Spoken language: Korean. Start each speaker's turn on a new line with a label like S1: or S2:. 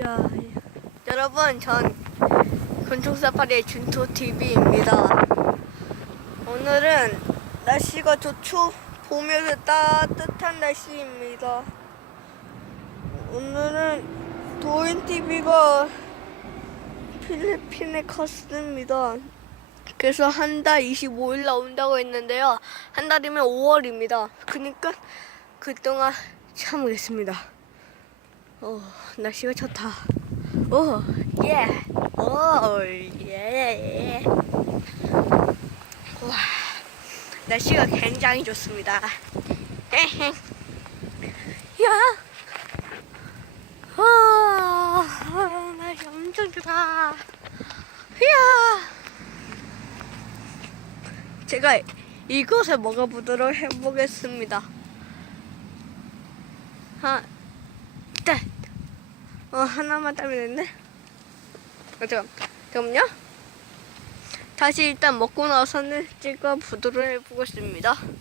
S1: 야, 여러분, 전 곤충사파리의 준토TV입니다. 오늘은 날씨가 좋죠? 봄에서 따뜻한 날씨입니다. 오늘은 도인TV가 필리핀에 갔습니다. 그래서 한 달 25일 나온다고 했는데요. 한 달이면 5월입니다. 그니까 그동안 참으겠습니다. 오, 날씨가 좋다. 오, 예. 오, 예. 와, 날씨가 굉장히 좋습니다. 야. 와, 날씨 엄청 좋다. 이야. 제가 이것을 먹어보도록 해보겠습니다. 하, 딱. 어, 하나만 따면 되는데? 어, 잠깐, 잠깐만요. 다시 일단 먹고 나서는 찍어 보도록 해보겠습니다.